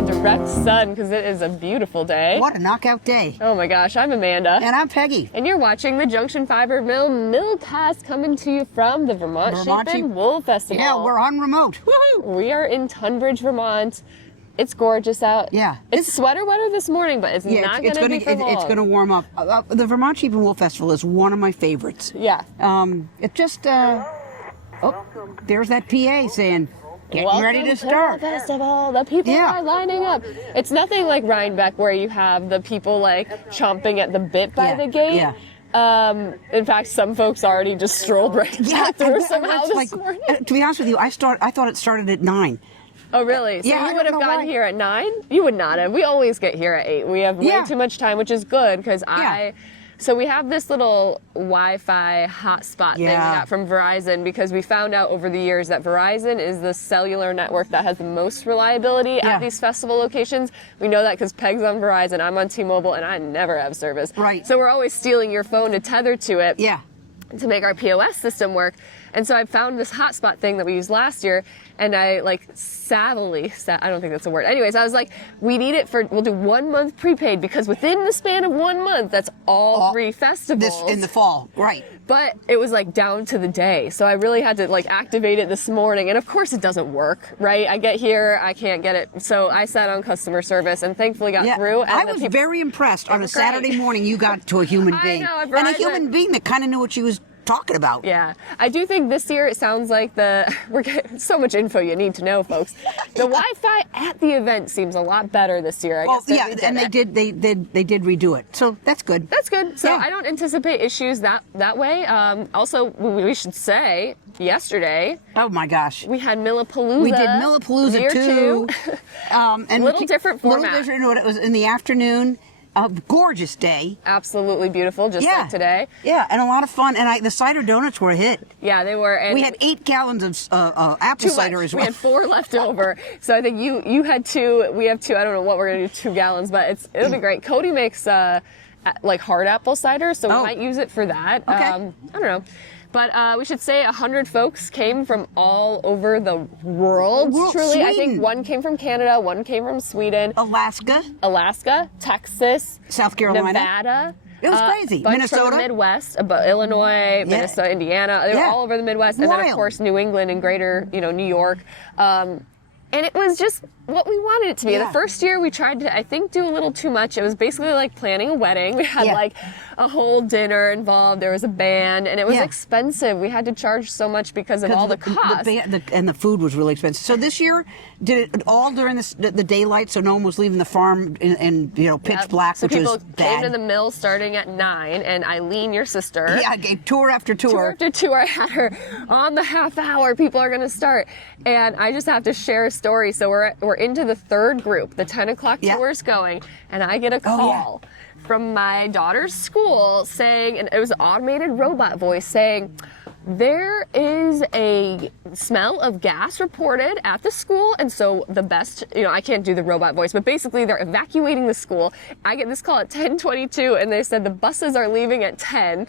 the direct sun because it is a beautiful day. What a knockout day. Oh my gosh, I'm Amanda. And I'm Peggy. And you're watching the Junction Fiber Mill Millcast coming to you from the Vermont Sheep Wool Festival. Yeah, we're on remote. Woohoo! We are in Tunbridge, Vermont. It's gorgeous out. Yeah. It's sweater weather this morning, but it's not going to be for long. It's going to warm up. The Vermont Sheep Wool Festival is one of my favorites. Yeah. It just, oh, there's that PA saying, getting ready to start. The festival. The people are lining up. It's nothing like Rhinebeck where you have the people like chomping at the bit by the gate. Yeah. In fact, some folks already just strolled right through somehow this morning. To be honest with you, I thought it started at 9. Oh, really? So yeah, you would have gotten here at 9? You would not have. We always get here at 8. We have way too much time, which is good because So we have this little Wi-Fi hotspot thing we got from Verizon because we found out over the years that Verizon is the cellular network that has the most reliability at these festival locations. We know that because Peg's on Verizon, I'm on T-Mobile, and I never have service. Right. So we're always stealing your phone to tether to it. Yeah. To make our POS system work. And so I found this hotspot thing that we used last year, and I like I don't think that's a word. Anyways, I was like, we need it we'll do 1 month prepaid because within the span of 1 month, that's all 3 festivals. This in the fall, right. But it was like down to the day. So I really had to like activate it this morning. And of course it doesn't work, right? I get here, I can't get it. So I sat on customer service and thankfully got through. And I was very impressed. On a Saturday morning, you got to a human being. I know, and a human being that kind of knew what she was talking about. Yeah, I do think this year it sounds like we're getting so much info you need to know, folks. The Wi-Fi at the event seems a lot better this year. They did redo it, so that's good. That's good. So I don't anticipate issues that way. Also, we should say yesterday. Oh my gosh, we had Millapalooza. We did Millapalooza too. And little different format. Little different. It was in the afternoon. A gorgeous day. Absolutely beautiful, just like today. Yeah, and a lot of fun. And the cider donuts were a hit. Yeah, they were. And we had 8 gallons of apple cider as well. We had 4 left over. So I think you had 2. We have 2. I don't know what we're going to do 2 gallons, but it'll be great. Cody makes like hard apple cider, so we might use it for that. Okay. I don't know. But we should say 100 folks came from all over the world. Truly, Sweden. I think 1 came from Canada, 1 came from Sweden, Alaska, Texas, South Carolina, Nevada. It was crazy. Minnesota, from the Midwest, Illinois, Minnesota, Indiana. They were all over the Midwest, and then of course New England and Greater, New York. And it was just what we wanted it to be. The first year we tried to, I think, do a little too much. It was basically like planning a wedding. We had like a whole dinner involved. There was a band, and it was expensive. We had to charge so much because of all the costs. And the food was really expensive. So this year, did it all during the daylight, so no one was leaving the farm in pitch black, so which was people came to the mill starting at 9, and Eileen, your sister, I gave tour after tour. Tour after tour. I had her on the half hour. People are going to start, and I just have to share a story. So we're into the 3rd group. The 10 o'clock tour is going, and I get a call from my daughter's school saying, and it was an automated robot voice saying, there is a smell of gas reported at the school, and so the best, I can't do the robot voice, but basically they're evacuating the school. I get this call at 10:22, and they said the buses are leaving at 10.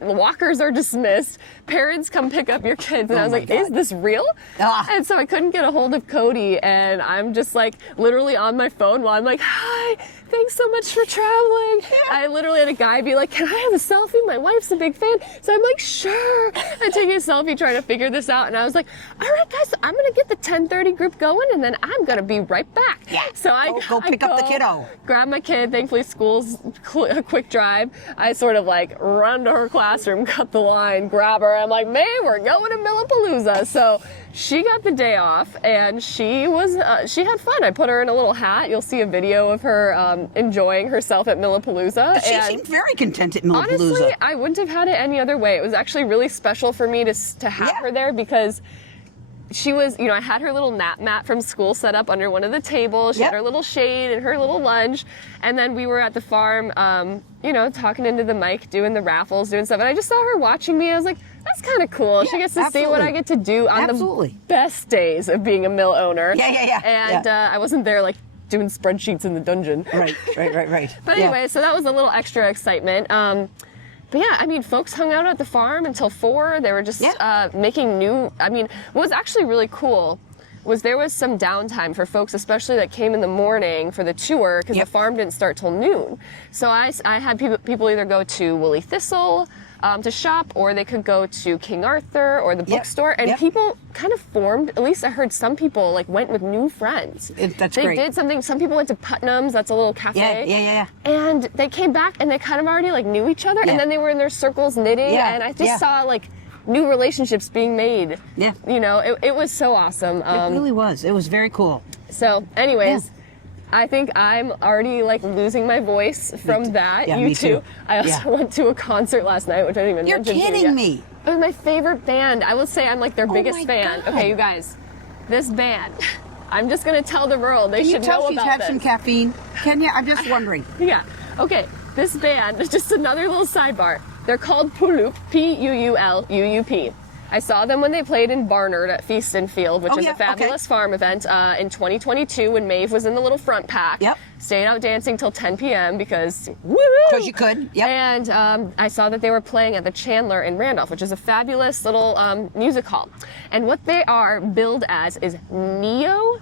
Walkers are dismissed. Parents come pick up your kids. And I was like, is this real? And so I couldn't get a hold of Cody. And I'm just like literally on my phone while I'm like, hi, thanks so much for traveling. I literally had a guy be like, can I have a selfie? My wife's a big fan. So I'm like, sure. I take a selfie trying to figure this out. And I was like, all right, guys, I'm going to get the 10:30 group going. And then I'm going to be right back. Yeah. So I go pick up the kiddo. Grab my kid. Thankfully, school's a quick drive. I sort of like run to her classroom, cut the line, grab her. I'm like, Maeve, we're going to Millapalooza. So she got the day off, and she had fun. I put her in a little hat. You'll see a video of her enjoying herself at Millapalooza. She seemed very content at Millapalooza. Honestly, I wouldn't have had it any other way. It was actually really special for me to have her there because she was, I had her little nap mat from school set up under one of the tables. She had her little shade and her little lunch. And then we were at the farm, talking into the mic, doing the raffles, doing stuff. And I just saw her watching me. I was like, that's kind of cool. She gets to see what I get to do on the best days of being a mill owner. And I wasn't there like doing spreadsheets in the dungeon. Right. But anyway, so that was a little extra excitement. But yeah, I mean, folks hung out at the farm until 4. They were just making what was actually really cool was there was some downtime for folks, especially that came in the morning for the tour, because the farm didn't start till noon. So I had people either go to Woolly Thistle to shop, or they could go to King Arthur or the bookstore, and people kind of formed, at least I heard some people like went with new friends. That's they great. did something, some people went to Putnam's, that's a little cafe. Yeah. And they came back and they kind of already like knew each other, and then they were in their circles knitting, and I just saw like new relationships being made. Yeah. You know, it was so awesome. It really was. It was very cool. So anyways, I think I'm already like losing my voice from that. Yeah, you me too. I also went to a concert last night, which I didn't even mention. You're kidding me. It was my favorite band. I will say I'm like their biggest fan. God. Okay, you guys, this band, I'm just gonna tell the world they should know about this. Can you tell she's had some caffeine? Can you? I'm just wondering. Yeah. Okay, this band, just another little sidebar. They're called Puuluup, Puuluup. I saw them when they played in Barnard at Feast and Field, which is a fabulous farm event in 2022 when Maeve was in the little front pack. Yep. Stayed out dancing till 10 p.m. because woo! Because you could. Yep. And I saw that they were playing at the Chandler in Randolph, which is a fabulous little music hall. And what they are billed as is neo-zombie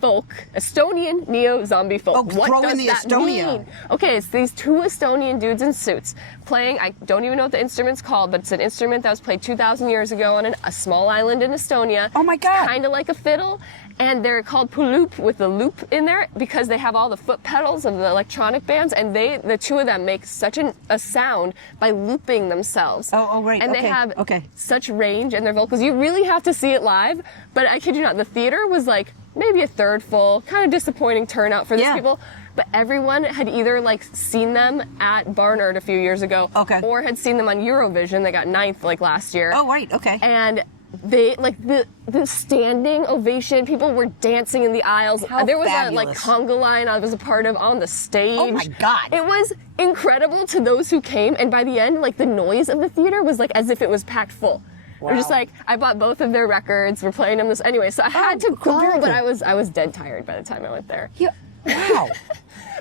folk, Estonian neo-zombie folk. Oh, what throw does in the that Estonia. mean? Okay, it's these two Estonian dudes in suits playing, I don't even know what the instrument's called, but it's an instrument that was played 2,000 years ago on a small island in Estonia. Oh my God. Kind of like a fiddle. And they're called Puuluup with the loop in there because they have all the foot pedals of the electronic bands, and the two of them make such a sound by looping themselves. Oh, right. And they have such range in their vocals. You really have to see it live, but I kid you not, the theater was like maybe a third full, kind of disappointing turnout for these people. But everyone had either like seen them at Barnard a few years ago, or had seen them on Eurovision. They got 9th like last year. Oh, right. Okay. And they like the standing ovation. People were dancing in the aisles. There was a like conga line I was a part of on the stage. Oh my God! It was incredible to those who came, and by the end, like the noise of the theater was like as if it was packed full. Wow. We're just like, I bought both of their records. We're playing them this anyway, so I had to go, but I was dead tired by the time I went there. Yeah. Wow.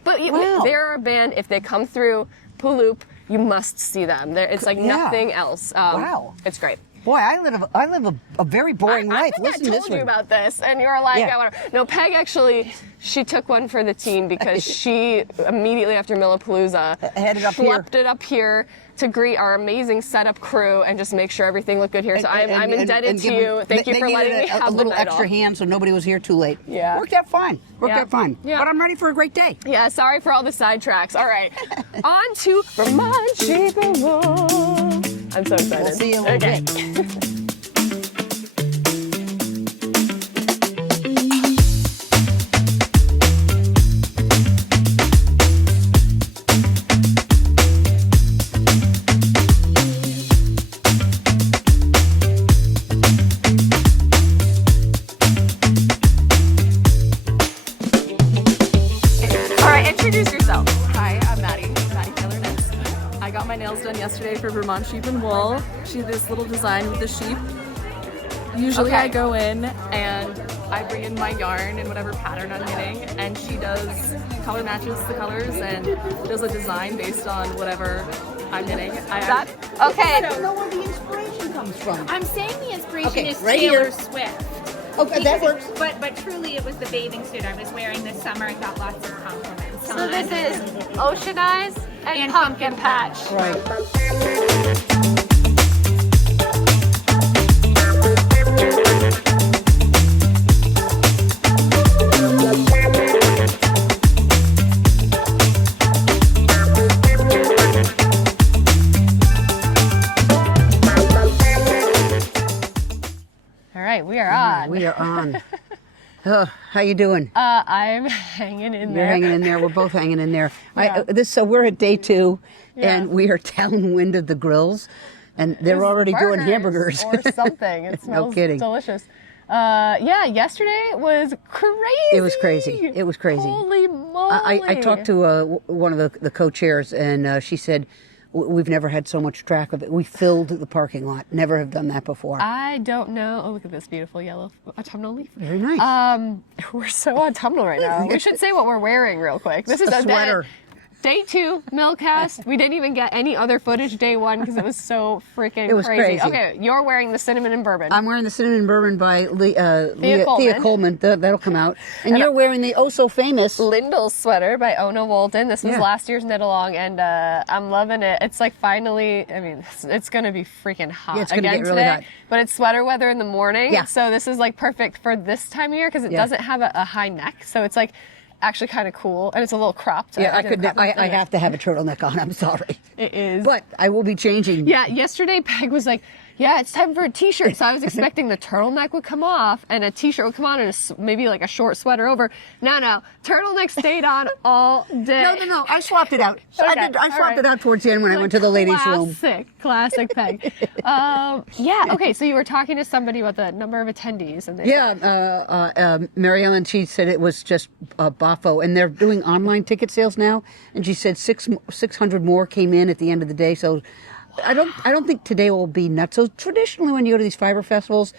But they're a band. If they come through Puuluup, you must see them. It's like nothing else. Wow. It's great. Boy, I live a very boring life. I think I told you about this, and you were like, no, Peg actually, she took one for the team because she immediately after Millapalooza schlepped it up here to greet our amazing setup crew and just make sure everything looked good here. So I'm indebted to you. Thank you for letting me have a little extra hand so nobody was here too late. Yeah. Worked out fine. Yeah. But I'm ready for a great day. Yeah, sorry for all the sidetracks. All right. On to Vermont Sheep Wool. I'm so excited. We'll see you in a little bit. Yesterday for Vermont Sheep and Wool. She did this little design with the sheep. Usually I go in and I bring in my yarn and whatever pattern I'm knitting, and she does color matches the colors and does a design based on whatever I'm knitting. I don't know where the inspiration comes from. I'm saying the inspiration is right Taylor here. Swift. Okay, that works. But truly it was the bathing suit I was wearing this summer. I got lots of compliments. So this is Ocean Eyes and Pumpkin Patch. Right. All right, we are on. We are on. How you doing? I'm hanging in there. You're hanging in there. We're both hanging in there. Yeah. So we're at day 2, and we are downwind of the grills, and they're already doing hamburgers or something. It smells delicious. Yesterday was crazy. It was crazy. It was crazy. Holy moly! I talked to one of the co-chairs, and she said, we've never had so much track of it. We filled the parking lot. Never have done that before. I don't know. Oh, look at this beautiful yellow autumnal leaf. Very nice. We're so autumnal right now. We should say what we're wearing real quick. This is a sweater. day 2, Millcast. We didn't even get any other footage day 1 because it was so freaking crazy. Okay, you're wearing the cinnamon and bourbon. I'm wearing the cinnamon and bourbon by Thea Coleman. That'll come out. And you're wearing the oh-so-famous Lindell's sweater by Ona Wöldten. This was last year's knit-along, and I'm loving it. It's like finally, I mean, it's going to be freaking hot it's gonna again get really today. hot. But it's sweater weather in the morning. Yeah. So this is like perfect for this time of year because it doesn't have a high neck. So it's like actually kind of cool, and it's a little cropped. Yeah, I have to have a turtleneck on. I'm sorry. It is. But I will be changing. Yeah, yesterday Peg was like, yeah, it's time for a t-shirt. So I was expecting the turtleneck would come off and a t-shirt would come on and maybe like a short sweater over. No, turtleneck stayed on all day. No. I swapped it out. Okay, I swapped it out towards the end when I went to the ladies' room. Classic Peg. Okay, so you were talking to somebody about the number of attendees. And Mary Ellen, she said it was just boffo. And they're doing online ticket sales now. And she said 600 more came in at the end of the day. So I don't think today will be nuts. So traditionally when you go to these fiber festivals,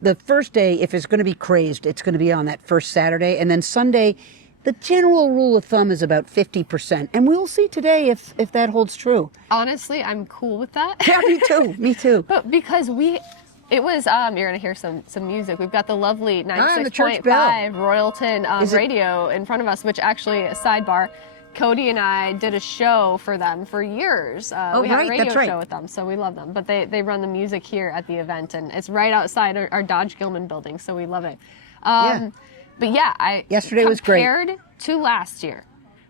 the first day, if it's going to be crazed, it's going to be on that first Saturday. And then Sunday, the general rule of thumb is about 50%. And we'll see today if that holds true. Honestly, I'm cool with that. Yeah, me too. But because it was, you're going to hear some music. We've got the lovely 96.5 Royalton radio in front of us, which actually, a sidebar, Cody and I did a show for them for years. We had a radio show with them, so we love them. But they run the music here at the event, and it's right outside our Dodge Gilman building, so we love it. But yeah, yesterday was great. Compared to last year,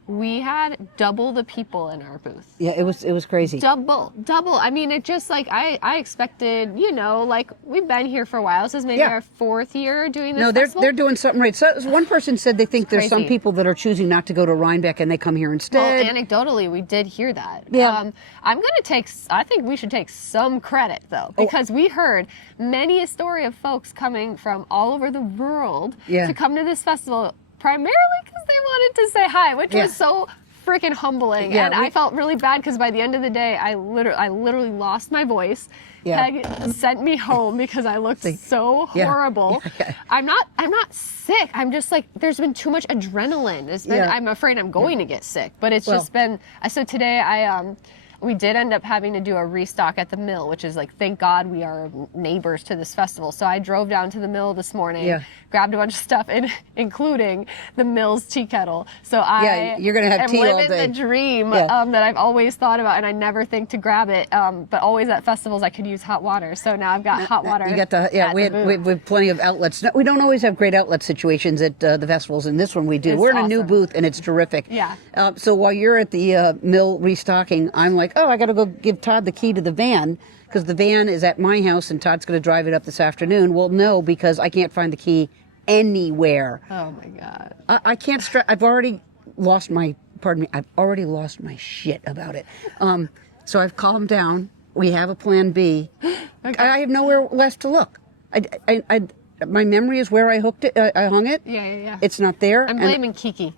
we had double the people in our booth. Yeah, it was crazy. Double. I mean, it just like I expected. Like we've been here for a while. This is maybe our 4th year doing this. No, they're doing something right. So one person said they think there's some people that are choosing not to go to Rhinebeck and they come here instead. Well, anecdotally, we did hear that. Yeah. I think we should take some credit though, because we heard many a story of folks coming from all over the world to come to this festival. Primarily because they wanted to say hi, which was so freaking humbling. And I felt really bad because by the end of the day, I literally lost my voice. Peg sent me home because I looked so horrible. I'm not sick. I'm just like, there's been too much adrenaline. I'm afraid I'm going to get sick. But it's just been, so today we did end up having to do a restock at the mill, which is like, thank God we are neighbors to this festival. So I drove down to the mill this morning, grabbed a bunch of stuff, including the mill's tea kettle. So you're gonna have tea all day. I'm living the dream that I've always thought about, and I never think to grab it. But always at festivals, I could use hot water. So now I've got hot water. You got we have plenty of outlets. We don't always have great outlet situations at the festivals, and this one we do. We're in a new booth, and it's terrific. Yeah. So while you're at the mill restocking, I'm like, I got to go give Todd the key to the van because the van is at my house and Todd's going to drive it up this afternoon. Well, no, because I can't find the key anywhere. Oh my God. I can't I've already lost my shit about it. So I've calmed down. We have a plan B. I have nowhere left to look. My memory is where I hooked it. I hung it. Yeah. It's not there. I'm blaming Kiki.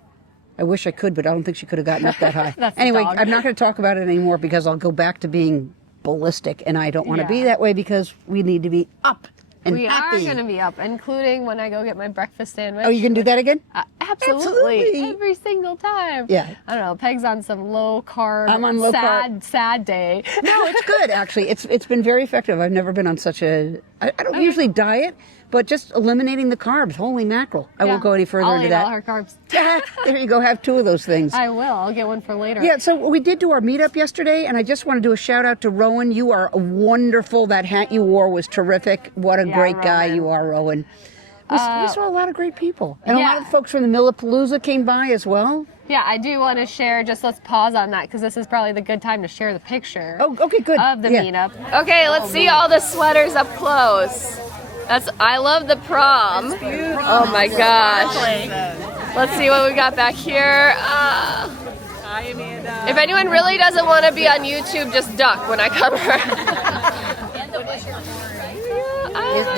I wish I could, but I don't think she could have gotten up that high. That's anyway, the dog. I'm not going to talk about it anymore because I'll go back to being ballistic, and I don't want to be that way because we need to be up and happy. We are going to be up, including when I go get my breakfast sandwich. Oh, you can do that again? Absolutely. Every single time. Yeah. I don't know. Peg's on some low carb. I'm on low carb. Sad day. No, it's good actually. It's been very effective. I've never been on such a. I don't usually diet. But just eliminating the carbs, holy mackerel. I won't go any further into that. I'll eat all her carbs. There you go, have 2 of those things. I will. I'll get one for later. Yeah, so we did do our meetup yesterday, and I just want to do a shout out to Rowan. You are wonderful. That hat you wore was terrific. What a great guy you are, Rowan. We saw a lot of great people. And a lot of folks from the Millapalooza came by as well. Yeah, I do want to share, let's pause on that because this is probably the good time to share the picture. Oh, okay, good. Of the meetup. Okay, let's see all the sweaters up close. I love the prom. It's beautiful. Oh my gosh. Let's see what we got back here. Hi, Amanda. If anyone really doesn't want to be on YouTube, just duck when I come around.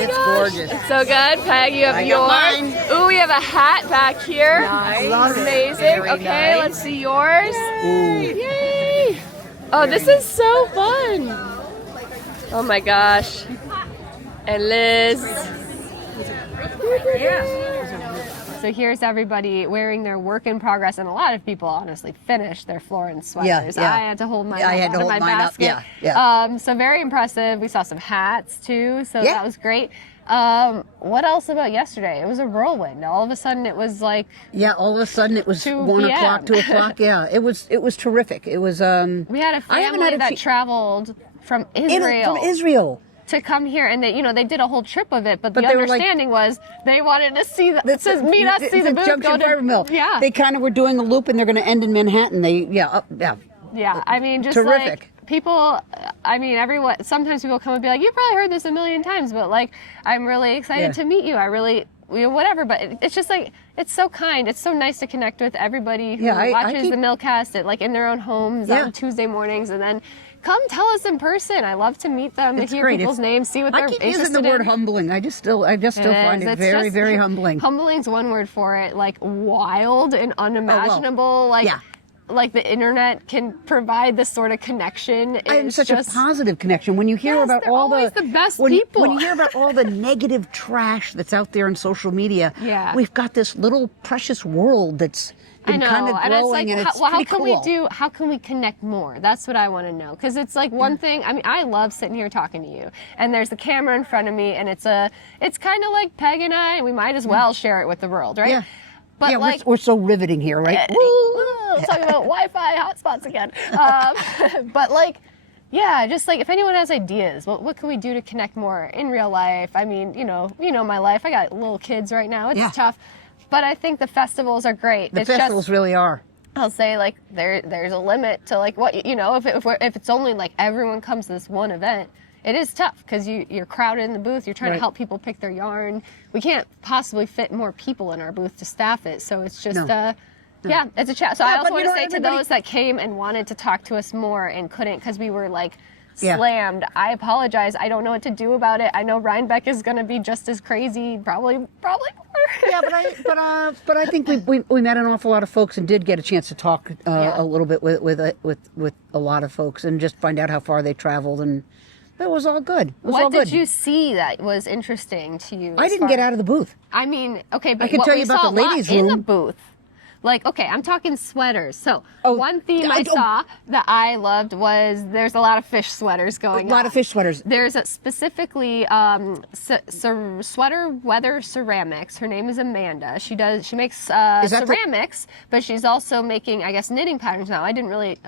It's gorgeous. It's so good. Peg, you have yours. Ooh, we have a hat back here. Nice. Amazing. Okay, let's see yours. Yay. Oh, this is so fun. Oh my gosh. And Liz. So here's everybody wearing their work in progress, and a lot of people honestly finished their Florence sweaters. Yeah. I had to hold mine I had up to out of hold my mine up. basket. Yeah. So very impressive. We saw some hats too, so Yeah. that was great. What else about yesterday? It was a whirlwind. All of a sudden it was like All of a sudden it was 2 1 p.m. o'clock, 2 o'clock. Yeah, it was terrific. It was. we had a I haven't family had a that traveled from from Israel Israel. to come here, and they did a whole trip of it. But the they were like- understanding was they wanted to see meet us, see the booth, Junction go Fiber Mill. to They kind of were doing a loop, and they're going to end in Manhattan. Yeah, I mean, just Terrific. like people, everyone, sometimes people come and be like, you've probably heard this a million times, but like, I'm really excited to meet you. I really, whatever, but it's just like, it's so kind. It's so nice to connect with everybody who watches the Millcast in their own homes on Tuesday mornings, and then come tell us in person. I love to meet them, It's hear great. people's names, see what they're I keep interested using the word in. humbling. I just still find it very, just, very humbling. Humbling's one word for it. Like wild and unimaginable. Like the internet can provide this sort of connection. And such a positive connection. When you hear about they're all always the best when people. you hear about all the negative trash that's out there in social media, we've got this little precious world that's been kind of growing, and it's pretty cool. How can we connect more? That's what I want to know, because it's like one thing. I love sitting here talking to you, and there's the camera in front of me, and it's kind of like Peg and I. We might as well share it with the world, right? Yeah. But we're so riveting here, right? Talking about Wi-Fi hotspots again. But just like if anyone has ideas, what can we do to connect more in real life? I mean, you know my life. I got little kids right now. It's tough, but I think the festivals are great. The festivals really are. I'll say there's a limit to what if it's only everyone comes to this one event. It is tough because you're crowded in the booth. You're trying to help people pick their yarn. We can't possibly fit more people in our booth to staff it. So it's just, it's a chat. So I also want to say to those that came and wanted to talk to us more and couldn't because we were slammed. I apologize. I don't know what to do about it. I know Rhinebeck is going to be just as crazy, probably more. Yeah, but I think we met an awful lot of folks and did get a chance to talk a little bit with a lot of folks and just find out how far they traveled, and it was all good. What did you see that was interesting to you? I didn't get out of the booth. I mean, okay, but I can tell you about the ladies' room in the booth. I'm talking sweaters. So one theme I saw that I loved was there's a lot of fish sweaters going on. A lot of fish sweaters. There's specifically sweater weather ceramics. Her name is Amanda. She makes ceramics, but she's also making, I guess, knitting patterns now. I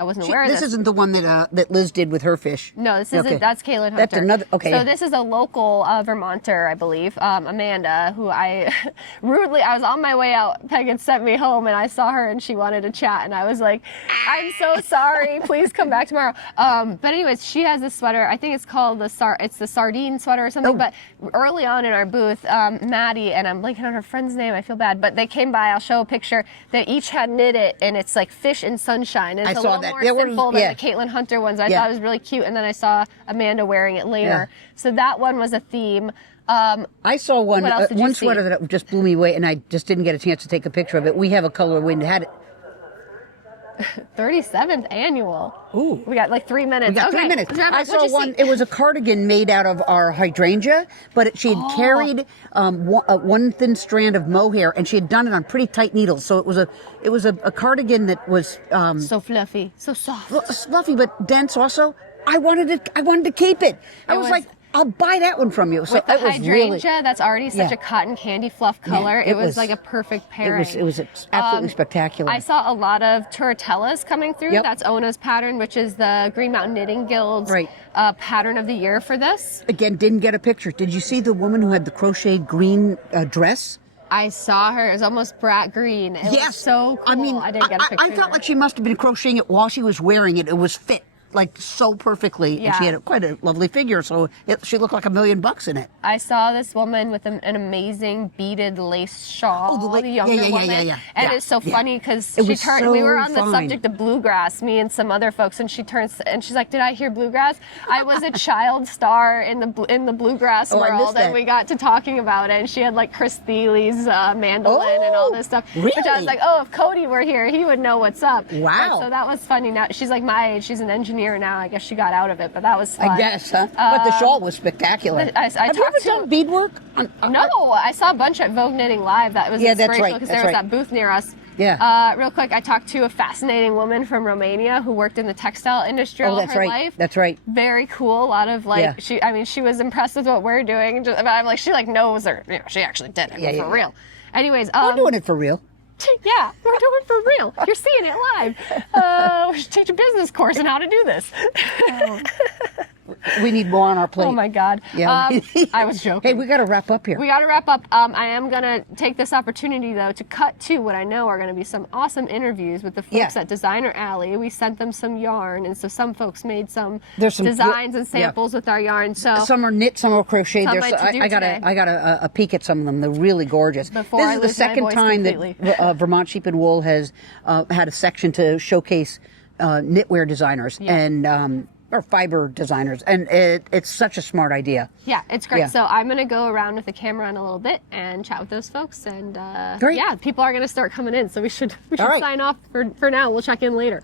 wasn't aware of this. This isn't the one that Liz did with her fish. No, this isn't. That's Kaylin Hunter. That's another. Okay. So this is a local Vermonter, I believe, Amanda, who I was on my way out. Peg had sent me home, and I saw her and she wanted to chat, and I was like, I'm so sorry, please come back tomorrow. But anyways, she has this sweater. I think it's called the sardine sweater or something. But early on in our booth, Maddie, and I'm blanking on her friend's name, I feel bad, but they came by. I'll show a picture. They each had knit it, and it's like fish and sunshine. It's a little more simple than the Caitlin Hunter ones. I thought it was really cute, and then I saw Amanda wearing it later. So that one was a theme. I saw one sweater that just blew me away, and I just didn't get a chance to take a picture of it. We have a color we had it. 37th annual. Ooh. We got 3 minutes. We got 3 minutes. I saw one. It was a cardigan made out of our hydrangea, but she had carried one thin strand of mohair, and she had done it on pretty tight needles. So it was a cardigan that was so fluffy, so soft, fluffy but dense. Also, I wanted to keep it. I was like, I'll buy that one from you. So with the hydrangea, that's already such a cotton candy fluff color. Yeah, it was like a perfect pairing. It was absolutely spectacular. I saw a lot of turritellas coming through. Yep. That's Ona's pattern, which is the Green Mountain Knitting Guild's pattern of the year for this. Again, didn't get a picture. Did you see the woman who had the crocheted green dress? I saw her. It was almost brat green. It was so cool. I mean, I didn't get a picture. I felt like she must have been crocheting it while she was wearing it. It was fit so perfectly, and she had quite a lovely figure, so she looked like $1 million in it. I saw this woman with an amazing beaded lace shawl, the younger woman, and it's so funny because we were on the subject of bluegrass, me and some other folks, and she turns and she's like, "Did I hear bluegrass?" I was a child star in the bluegrass world, and we got to talking about it, and she had Chris Thiele's mandolin and all this stuff, really? which I was like, "Oh, if Cody were here, he would know what's up." Wow! So that was funny. Now she's my age. She's an engineer year now. I guess she got out of it, but that was fun. I guess, huh? But the shawl was spectacular. I Have you ever talked to- done beadwork? No, I saw a bunch at Vogue Knitting Live. That was Yeah, that's inspirational right, because that's there was right. that booth near us. Yeah. Real quick, I talked to a fascinating woman from Romania who worked in the textile industry all that's her right. life. That's right. Very cool. A lot of Yeah. she was impressed with what we're doing. But I'm like, she like knows or she actually did it for real. Anyways, We're doing it for real. Yeah, we're doing it for real. You're seeing it live. We should teach a business course on how to do this. We need more on our plate. Oh my God. Yeah. I was joking. Hey, we got to wrap up here. We got to wrap up. I am going to take this opportunity, though, to cut to what I know are going to be some awesome interviews with the folks at Designer Alley. We sent them some yarn, and so some folks made some designs and samples with our yarn. So some are knit, some are crocheted. Some There's, I got a peek at some of them. They're really gorgeous. Before I this is the lose my second voice time completely. that Vermont Sheep and Wool has had a section to showcase knitwear designers and or fiber designers, and it's such a smart idea. Yeah, it's great. Yeah. So I'm going to go around with the camera in a little bit and chat with those folks. And Great. yeah, people are going to start coming in. So we should All right. sign off for now. We'll check in later.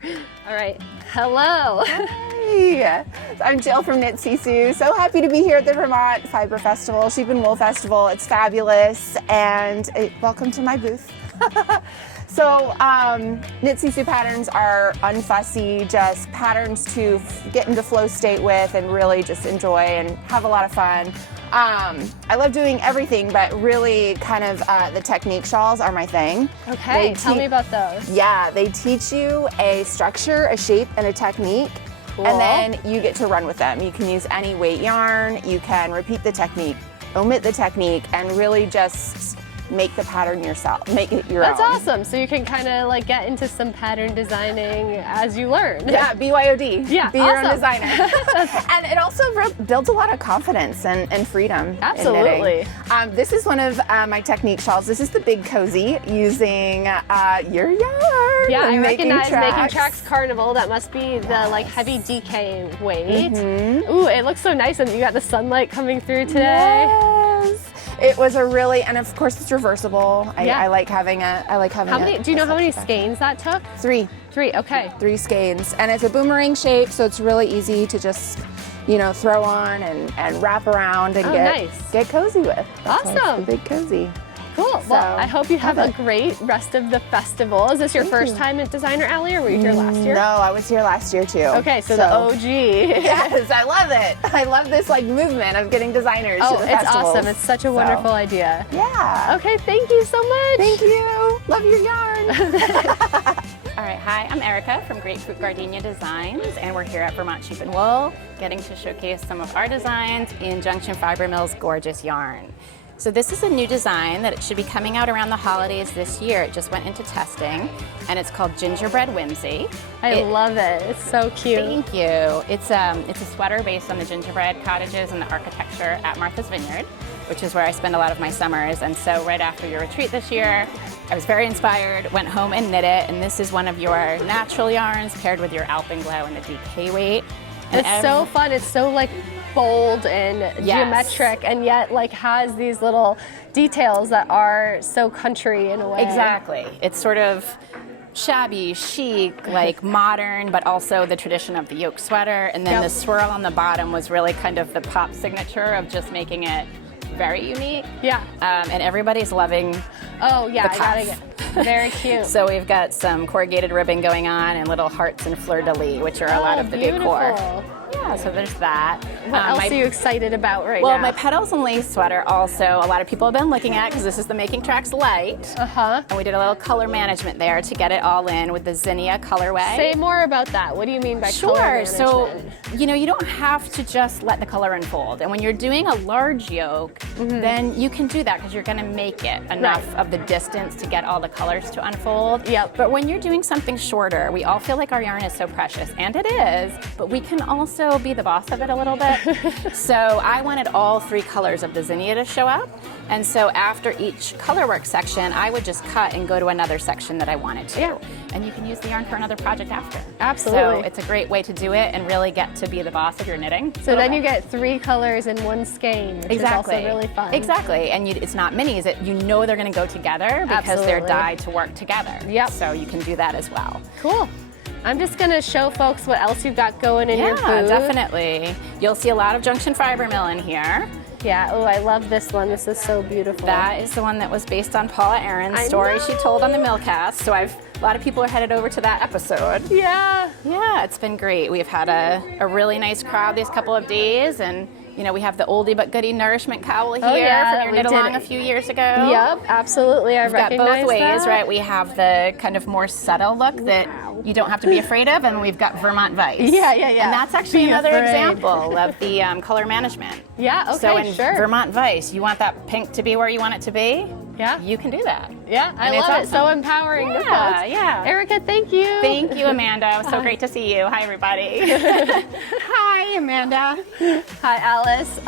All right. Hello. Hey, I'm Jill from Knit Sisu. So happy to be here at the Vermont Fiber Festival, Sheep and Wool Festival. It's fabulous, and welcome to my booth. So Knit Sisu patterns are unfussy, just patterns to get into flow state with and really just enjoy and have a lot of fun. I love doing everything, but really kind of the technique shawls are my thing. Okay, tell me about those. Yeah, they teach you a structure, a shape, and a technique. Cool. And then you get to run with them. You can use any weight yarn, you can repeat the technique, omit the technique, and really just make the pattern yourself, make it your That's own. awesome. So you can kind of like get into some pattern designing as you learn. Yeah, BYOD. Yeah, Be your awesome. own designer. And it also builds a lot of confidence and freedom. Absolutely. In knitting. This is one of my technique shawls. This is the Big Cozy using your yarn. Yeah, I and recognize Making Tracks Carnival. That must be the like heavy DK weight. Ooh, it looks so nice, and you got the sunlight coming through today. Yes. It was a really, and of course it's reversible. I like having a, How many? Do you know how many skeins that took? Three. Okay. 3 skeins, and it's a boomerang shape, so it's really easy to just, throw on and wrap around and get cozy with. That's why it's Awesome. the Big Cozy. Cool. So, Well, I hope you have a love it. great rest of the festival. Is this your first time at Designer Alley, or were you here last year? No, I was here last year too. Okay, so the OG. Yes, I love it. I love this movement of getting designers to the it's festivals. awesome. It's such a wonderful idea. Yeah. Okay, thank you so much. Thank you. Love your yarn. All right, hi, I'm Erica from Grapefruit Gardenia Designs, and we're here at Vermont Sheep and Wool, getting to showcase some of our designs in Junction Fiber Mill's gorgeous yarn. So this is a new design that it should be coming out around the holidays this year. It just went into testing, and it's called Gingerbread Whimsy. I love it. It's so cute. Thank you. It's a sweater based on the gingerbread cottages and the architecture at Martha's Vineyard, which is where I spend a lot of my summers. And so right after your retreat this year, I was very inspired, went home and knit it. And this is one of your natural yarns paired with your Alpenglow and the DK weight. And It's so fun. It's so like bold and geometric, and yet like has these little details that are so country in a way. Exactly. It's sort of shabby, chic, like modern, but also the tradition of the yoke sweater. And then the swirl on the bottom was really kind of the pop signature of just making it very unique. Yeah. And everybody's loving Oh yeah, the I gotta cuff. get very cute. So we've got some corrugated ribbon going on and little hearts and fleur-de-lis, which are a lot of the decor. Beautiful. Yeah, so there's that. What else are you excited about right now? Well, my petals and lace sweater also a lot of people have been looking at because this is the Making Tracks Light. And we did a little color management there to get it all in with the zinnia colorway. Say more about that. What do you mean by color management? So, you don't have to just let the color unfold. And when you're doing a large yoke, then you can do that because you're going to make it enough of the distance to get all the colors to unfold. But when you're doing something shorter, we all feel like our yarn is so precious, and it is, but we can also be the boss of it a little bit. So I wanted all 3 colors of the zinnia to show up. And so after each colorwork section, I would just cut and go to another section that I wanted to. And you can use the yarn for another project after. Absolutely. So it's a great way to do it and really get to be the boss of your knitting. So then you get 3 colors in one skein, which is also really fun. Exactly. And it's not minis. You know they're going to go together because they're dyed to work together. So you can do that as well. Cool. I'm just gonna show folks what else you've got going in your booth. Yeah, definitely. You'll see a lot of junction fiber mill in here. Yeah, oh, I love this one. This is so beautiful. That is the one that was based on Paula Aaron's story she told on the Millcast. So a lot of people are headed over to that episode. Yeah. Yeah, it's been great. We've had a really nice crowd these couple of days, and you know, we have the oldie but goodie nourishment cowl here from your knit along a few years ago. Yep, absolutely. I've got both ways, that. right? We have the kind of more subtle look that you don't have to be afraid of, and we've got Vermont Vice. Yeah. And that's actually another example of the color management. Yeah, okay, so in sure. Vermont Vice, you want that pink to be where you want it to be? Yeah. You can do that. Yeah, I love it. So empowering. Yeah, yeah. Erica, thank you. Thank you, Amanda. It was so great to see you. Hi, everybody. Hi, Amanda. Hi, Alice.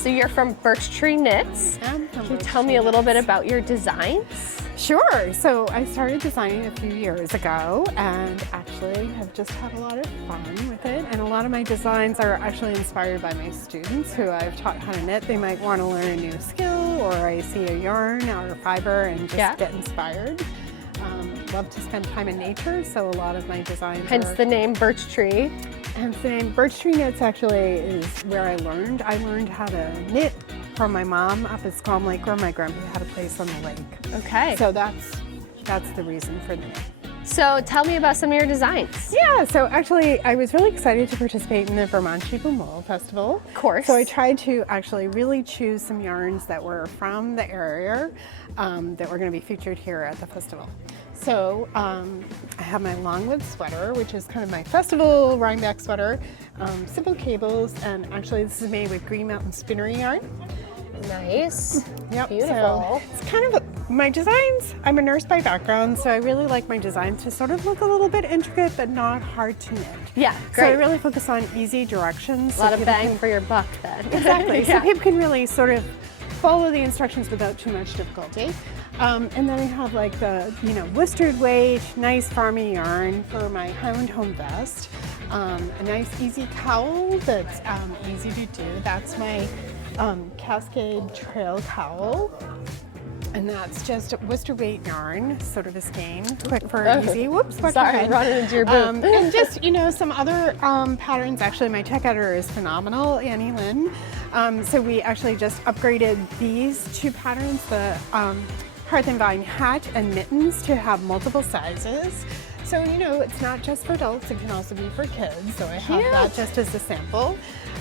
So you're from Birch Tree Knits. I'm from Can you tell me a little bit about your designs? Sure. So I started designing a few years ago and actually have just had a lot of fun with it. And a lot of my designs are actually inspired by my students who I've taught how to knit. They might want to learn a new skill, or I see a yarn or a fiber and just get inspired. Love to spend time in nature, so a lot of my designs Hence the name Birch Tree. Hence the name Birch Tree Knits actually is where I learned. I learned how to knit from my mom up at Squam Lake, where my grandpa had a place on the lake. Okay. So that's the reason for the name. So tell me about some of your designs. Yeah, so actually I was really excited to participate in the Vermont Sheep Wool Festival. Of course. So I tried to actually really choose some yarns that were from the area that were going to be featured here at the festival. So I have my long-lived sweater, which is kind of my festival rhineback sweater, simple cables, and actually this is made with Green Mountain spinnery yarn. Nice. Yep. Beautiful. So it's kind of my designs. I'm a nurse by background, so I really like my designs to sort of look a little bit intricate, but not hard to knit. Yeah, So I great. really focus on easy directions. A lot of bang for your buck then. Exactly. Yeah. So people can really sort of follow the instructions without too much difficulty. And then I have like the, blistered weight, nice farmy yarn for my Highland Home vest. A nice easy cowl that's easy to do. That's my Cascade Trail cowl. And that's just Worcester weight yarn, sort of a skein, quick for easy. Whoops, Sorry, running into your booth. and just, some other patterns. Actually, my tech editor is phenomenal, Annie Lynn. So we actually just upgraded these two patterns, the Hearth and Vine hat and mittens, to have multiple sizes. So, it's not just for adults, it can also be for kids. So I have that just as a sample.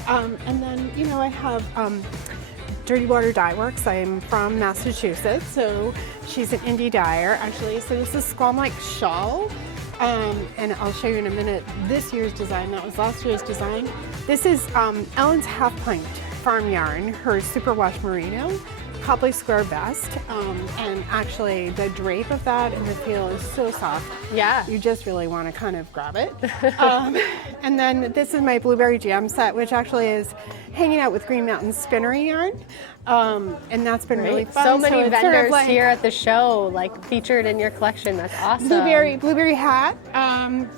And then, I have Dirty Water Dye Works. I'm from Massachusetts, so she's an indie dyer, actually. So this is Squam Lake shawl, and I'll show you in a minute this year's design. That was last year's design. This is Ellen's Half Pint farm yarn, her superwash merino, Copley square vest, and actually the drape of that and the feel is so soft. Yeah. You just really want to kind of grab it. And then this is my Blueberry Jam set, which actually is hanging out with Green Mountain spinnery yarn. And that's been really fun. So many it's vendors sort of like here at the show, featured in your collection. That's awesome. Blueberry hat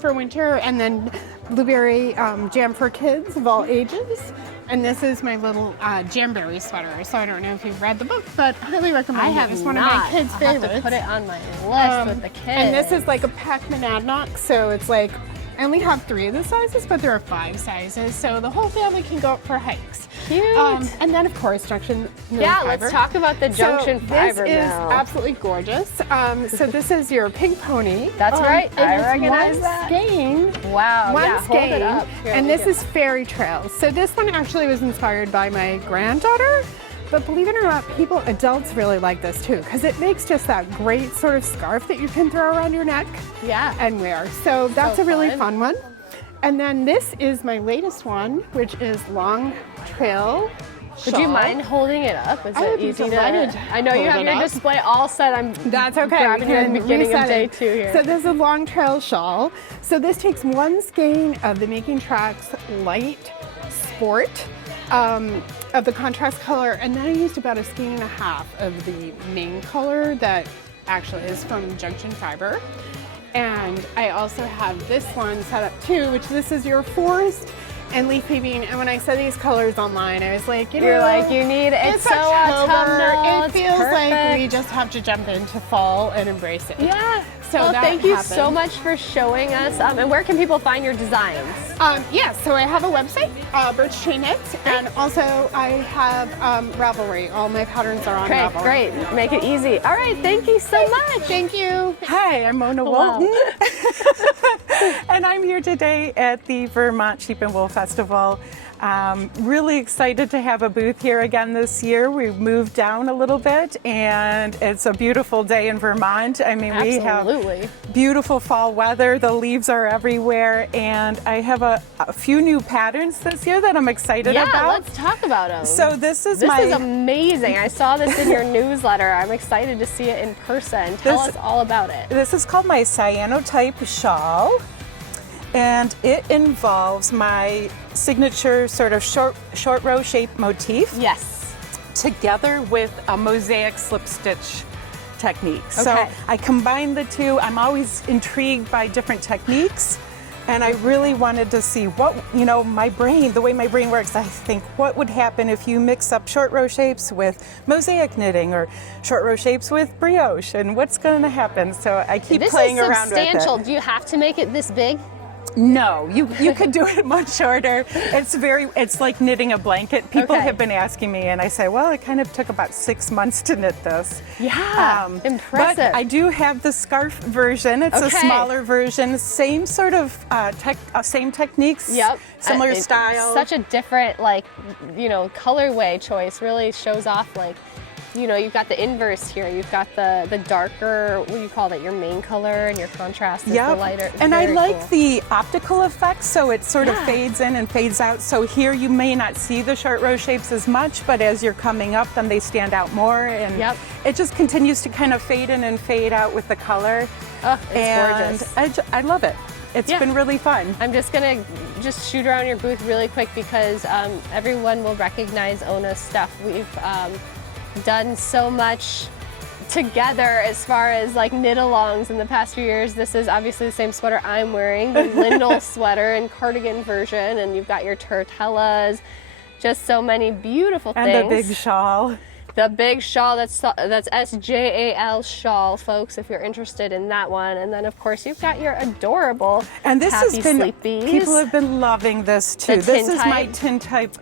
for winter, and then blueberry jam for kids of all ages. And this is my little jamberry sweater. So I don't know if you've read the book, but highly recommend I it. have It's one not. of my kids' I'll favorites. have to put it on my list with the kids. And this is like a pack monadnock, so it's like I only have 3 of the sizes, but there are 5 sizes, so the whole family can go out for hikes. Cute. And then, of course, junction mill fiber. Let's talk about the junction fiber This is mill. absolutely gorgeous. So this is your pink pony. That's right. And I it's recognize one that. Skein. Wow. One yeah, hold skein. it up. Here, And let this me is Fairy Trails. So this one actually was inspired by my granddaughter. But believe it or not, adults really like this too, because it makes just that great sort of scarf that you can throw around your neck and wear. So that's a really fun one. And then this is my latest one, which is Long Trail Would you mind holding it up? Is I it would be easy delighted to? to I know you hold have it your up. display all set. I'm That's okay. grabbing you at the We can beginning of reset day it. 2 here. So this is a Long Trail shawl. So this takes one skein of the Making Tracks light sport of the contrast color, and then I used about a skein and a half of the main color that actually is from Junction Fiber. And I also have this one set up too, which this is your forest and leaf peeping. And when I saw these colors online, I was like, You're like, you need it. It's so October. autumnal. It It's feels like perfect. we just have to jump into fall and embrace it. Yeah. So well, that thank you happened. so much for showing us. And where can people find your designs? Yeah, so I have a website, Birch Tree Knits, and also I have Ravelry. All my patterns are on Ravelry. Great. Make it easy. All right, thank you so much. Thank you. Hi, I'm Ona Wöldten, and I'm here today at the Vermont Sheep and Wool Festival. Really excited to have a booth here again this year. We've moved down a little bit, and it's a beautiful day in Vermont. I mean, we have beautiful fall weather. The leaves are everywhere, and I have a few new patterns this year that I'm excited about. Yeah, let's talk about them. So this is amazing. I saw this in your newsletter. I'm excited to see it in person. Tell us all about it. This is called my cyanotype shawl. And it involves my signature sort of short row shape motif. Yes. Together with a mosaic slip stitch technique. Okay. So I combine the two. I'm always intrigued by different techniques. And I really wanted to see what, the way my brain works. I think, what would happen if you mix up short row shapes with mosaic knitting or short row shapes with brioche, and what's going to happen? So I keep playing around with it. This is substantial. Do you have to make it this big? No, you could do it much shorter. It's like knitting a blanket. People have been asking me, and I say, well, it kind of took about 6 months to knit this. Yeah, impressive. But I do have the scarf version. It's a smaller version, same sort of same techniques. Yep, similar style. Such a different colorway choice. Really shows off you've got the inverse here. You've got the darker, what do you call that, your main color, and your contrast is the lighter. And I like the optical effect, so it sort of fades in and fades out. So here you may not see the short row shapes as much, but as you're coming up, then they stand out more. And it just continues to kind of fade in and fade out with the color. Oh, it's gorgeous. I love it. It's been really fun. I'm just gonna shoot around your booth really quick because everyone will recognize Ona's stuff. We've done so much together as far as knit-alongs in the past few years. This is obviously the same sweater I'm wearing, the Lindell sweater and cardigan version, and you've got your turtellas, just so many beautiful things. And the big shawl. The big shawl, that's SJAL shawl, folks, if you're interested in that one. And then, of course, you've got your adorable Happy Sleepies. People have been loving this, too. This is my tintype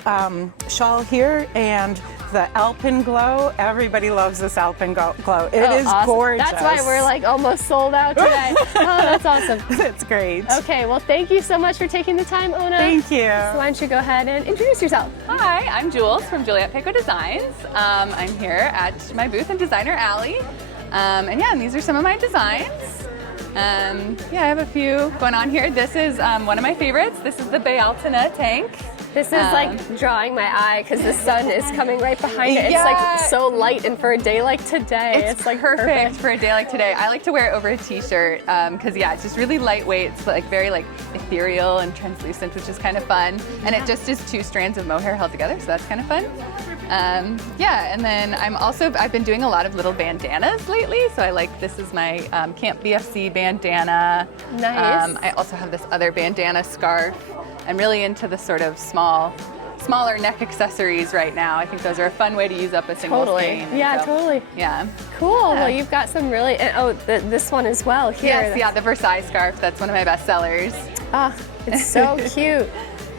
shawl here, and the Alpenglow. Everybody loves this Alpenglow. It is awesome. gorgeous. That's why we're almost sold out today. Oh, that's awesome. That's great. Okay, well, thank you so much for taking the time, Ona. Thank you. So why don't you go ahead and introduce yourself? Hi, I'm Jules from Juliette Pécaut Designs. I'm here at my booth in Designer Alley. And these are some of my designs. I have a few going on here. This is one of my favorites. This is the Bayaltina tank. This is drawing my eye because the sun is coming right behind it. It's so light, and for a day like today, it's perfect for a day like today. I like to wear it over a t-shirt because it's just really lightweight. It's very ethereal and translucent, which is kind of fun. And it just is 2 strands of mohair held together, so that's kind of fun. And then I've been doing a lot of little bandanas lately. So this is my Camp BFC bandana. Nice. I also have this other bandana scarf. I'm really into the sort of smaller neck accessories right now. I think those are a fun way to use up a single skein. Totally. Yeah. Cool. Well, you've got some really, this one as well here. Yes, the Versailles scarf. That's one of my best sellers. Ah, it's so cute.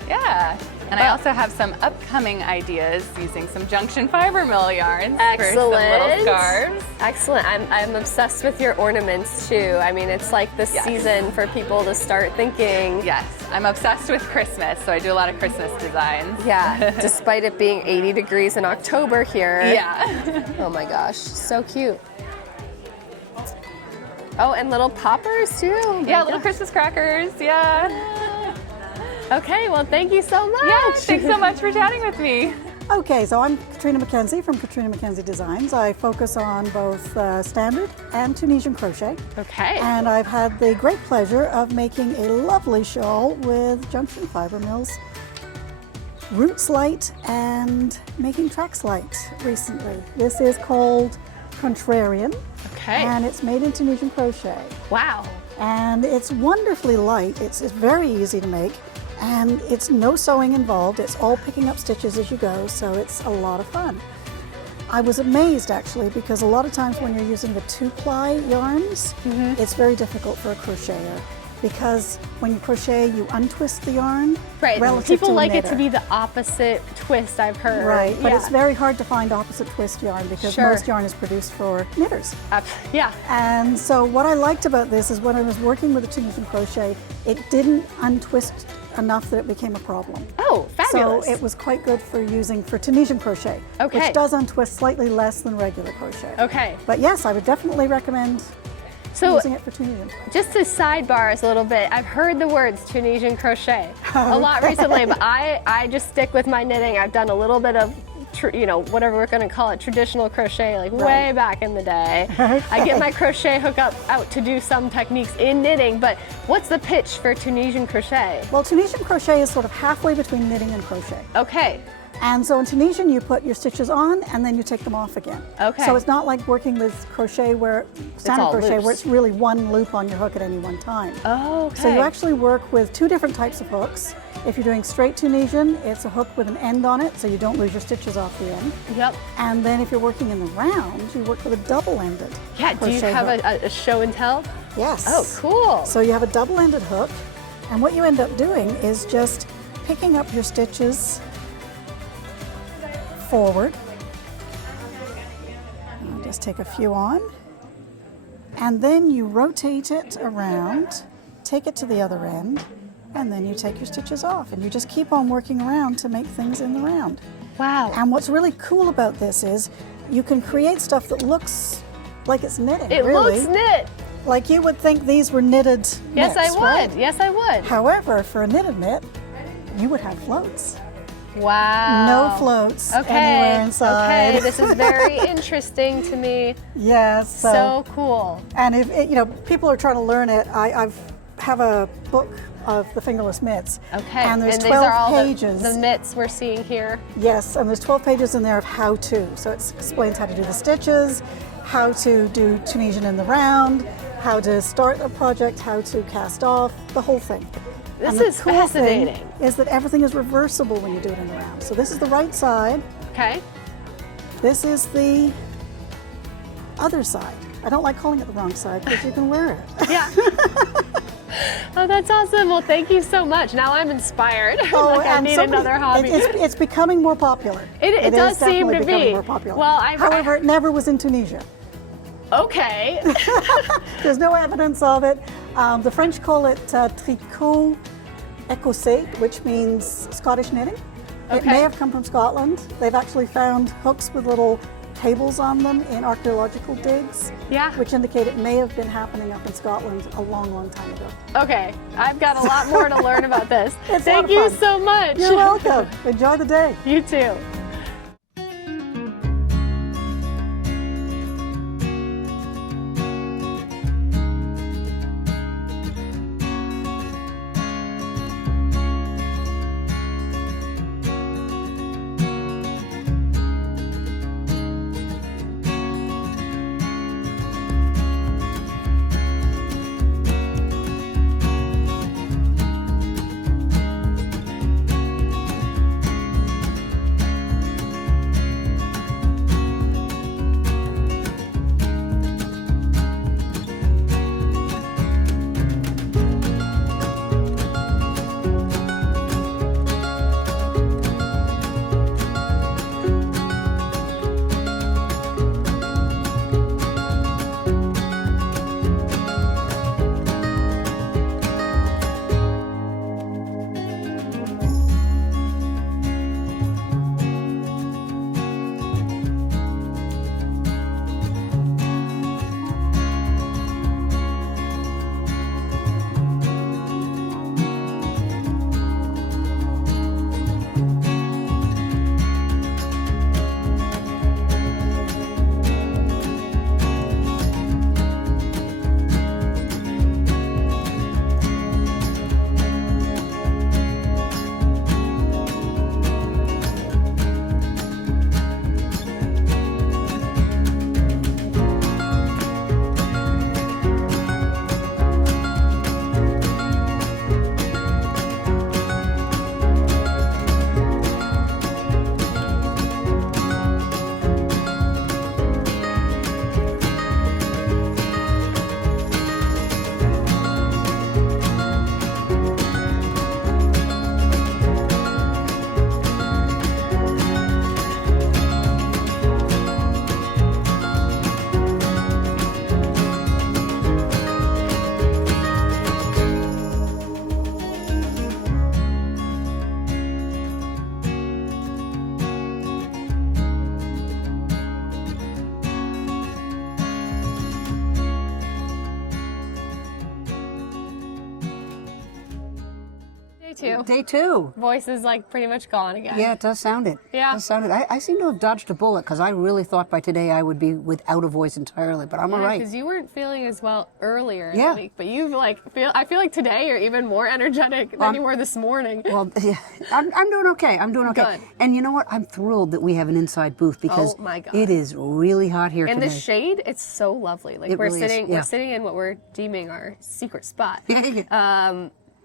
Yeah. And I also have some upcoming ideas using some junction fiber mill yarns for some little scarves. Excellent. I'm obsessed with your ornaments too. I mean, it's like the season for people to start thinking. Yes, I'm obsessed with Christmas, so I do a lot of Christmas designs. Yeah, despite it being 80 degrees in October here. Yeah. Oh my gosh, so cute. Oh, and little poppers too. Yeah, little Christmas crackers, Okay, well, thank you so much. Yeah, thanks so much for chatting with me. Okay, so I'm Catrina MacKenzie from Catrina MacKenzie Designs. I focus on both standard and Tunisian crochet. Okay. And I've had the great pleasure of making a lovely shawl with junction fiber mills, roots light, and making tracks light recently. This is called Contrarian. Okay. And it's made in Tunisian crochet. Wow. And it's wonderfully light. It's very easy to make. And it's no sewing involved. It's all picking up stitches as you go, so it's a lot of fun. I was amazed actually, because a lot of times when you're using the 2-ply yarns, it's very difficult for a crocheter, because when you crochet, you untwist the yarn. Right. Relative People to a like it knitter. to be the opposite twist, I've heard. Right, but Yeah. it's very hard to find opposite twist yarn because Sure. most yarn is produced for knitters. Yeah. And so what I liked about this is when I was working with the Tunisian crochet, it didn't untwist enough that it became a problem. Oh, fabulous. So it was quite good for using for Tunisian crochet, Okay. which does untwist slightly less than regular crochet. Okay. But yes, I would definitely recommend using it for Tunisian. Just to sidebar us a little bit, I've heard the words Tunisian crochet a lot recently, but I just stick with my knitting. I've done a little bit of, whatever we're going to call it, traditional crochet, like way back in the day. I get my crochet hook out to do some techniques in knitting, but what's the pitch for Tunisian crochet? Well, Tunisian crochet is sort of halfway between knitting and crochet. Okay. And so in Tunisian, you put your stitches on and then you take them off again. Okay. So it's not like working with crochet standard all crochet, loose. where it's really one loop on your hook at any one time. Oh, okay. So you actually work with 2 different types of hooks. If you're doing straight Tunisian, it's a hook with an end on it, so you don't lose your stitches off the end. Yep. And then if you're working in the round, you work with a double-ended Yeah, do you crochet have hook. a show and tell? Yes. Oh, cool. So you have a double-ended hook, and what you end up doing is just picking up your stitches forward. I'll just take a few on, and then you rotate it around, take it to the other end, and then you take your stitches off, and you just keep on working around to make things in the round. Wow. And what's really cool about this is you can create stuff that looks like it's knitting. It really. looks knit. Like you would think these were knitted Yes, knits, I would. right? Yes, I would. However, for a knitted knit, you would have floats. Wow. No floats anywhere inside. Okay, this is very interesting to me. Yes. So cool. And if people are trying to learn it, I have a book of the fingerless mitts. Okay. And there's these 12 are all pages. the mitts we're seeing here. Yes, and there's 12 pages in there of how to. So it explains how to do the stitches, how to do Tunisian in the round, how to start a project, how to cast off, the whole thing. This And the is cool fascinating. thing is that everything is reversible when you do it in the round. So this is the right side. Okay. This is the other side. I don't like calling it the wrong side because you can wear it. Yeah. Oh, that's awesome. Well, thank you so much. Now I'm inspired. Oh, like I and need somebody- another hobby. It's becoming more popular. It is does seem definitely to becoming be. more popular. Well, however, it never was in Tunisia. Okay. There's no evidence of it. The French call it tricot écossais, which means Scottish knitting. It Okay. may have come from Scotland. They've actually found hooks with little tables on them in archaeological digs, which indicate it may have been happening up in Scotland a long, long time ago. Okay. I've got a lot more to learn about this. It's Thank a lot you of fun. so much. You're welcome. Enjoy the day. You too. 2. Day 2. Voice is like pretty much gone again. Yeah, it does sound it. Yeah. It does sound it. I seem to have dodged a bullet because I really thought by today I would be without a voice entirely, but I'm all right. Because you weren't feeling as well earlier in Yeah. the week, but you've like I feel like today you're even more energetic than you were this morning. Well, yeah, I'm doing okay. I'm doing okay. Good. And you know what? I'm thrilled that we have an inside booth because Oh my God. it is really hot here In today. the shade, it's so lovely. Like It we're really is, sitting, yeah. we're sitting in what we're deeming our secret spot, Yeah.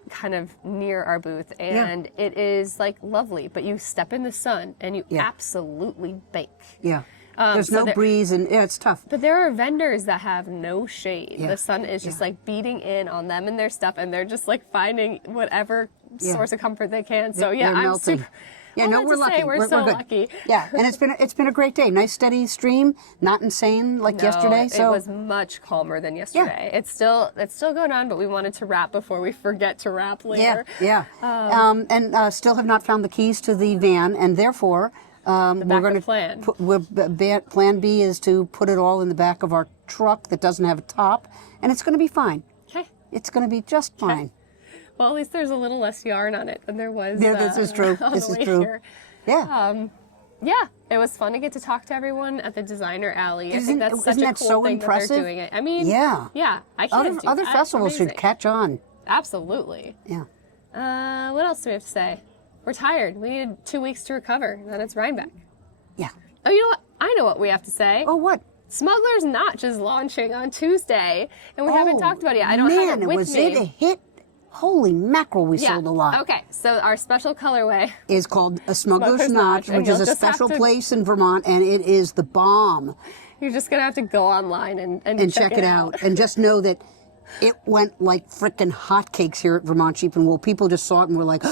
kind of near our booth, and it is like lovely. But you step in the sun and you absolutely bake. Yeah. There's so no there- breeze and it's tough. But there are vendors that have no shade. Yeah. The sun is just like beating in on them and their stuff, and they're just like finding whatever source of comfort they can. So yeah, They're I'm melting. super. Yeah, all no, that we're to lucky. say, we're so good. lucky. Yeah, and it's been a great day. Nice steady stream, not insane like No, yesterday. So it was much calmer than yesterday. It's still going on, but we wanted to wrap before we forget to wrap later. Yeah. And still have not found the keys to the van, and therefore we're going to plan. Plan B is to put it all in the back of our truck that doesn't have a top, and it's going to be fine. Okay. It's going to be just fine. Well, at least there's a little less yarn on it than there was. Yeah, this is true. On This the is way true. Here. Yeah. Yeah, it was fun to get to talk to everyone at the designer alley. I think that's such isn't a that cool so thing impressive? that they're doing it. I mean, Yeah. I can't Other festivals should catch on. Absolutely. Yeah. What else do we have to say? We're tired. We need 2 weeks to recover. And then it's Rhinebeck. Yeah. Oh, you know what? I know what we have to say. Oh, what? Smugglers Notch is launching on Tuesday, and we haven't talked about it yet. I don't have it with was me. it a hit? Holy mackerel, we sold a lot. Okay, so our special colorway Is called a Smuggler's Smuggler's Notch, Notch, and which is you'll a just have special to- place in Vermont, and it is the bomb. You're just gonna have to go online And check it out. And just know that it went like frickin' hotcakes here at Vermont Sheep and Wool. People just saw it and were like,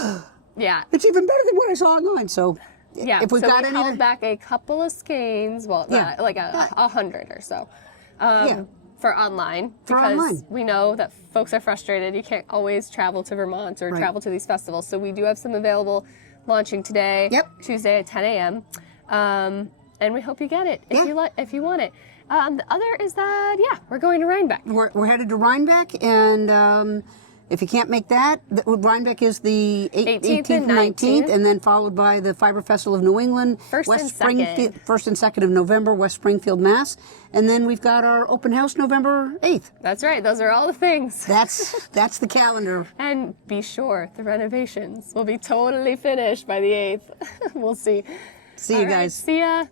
Yeah. it's even better than what I saw online. So Yeah, if we've so got we any, held back a couple of skeins, well, like 100 or so, for online, because we know that folks are frustrated. You can't always travel to Vermont or travel to these festivals, so we do have some available launching today, Tuesday at 10 a.m., and we hope you get it if you want it. The other is that, we're going to Rhinebeck. we're headed to Rhinebeck, and if you can't make that, Rhinebeck is the 18th and 19th, and then followed by the Fiber Festival of New England, First and second. 1st and 2nd of November, West Springfield, Mass. And then we've got our open house November 8th. That's right. Those are all the things. That's the calendar. And be sure the renovations will be totally finished by the 8th. We'll see. See you guys. See ya.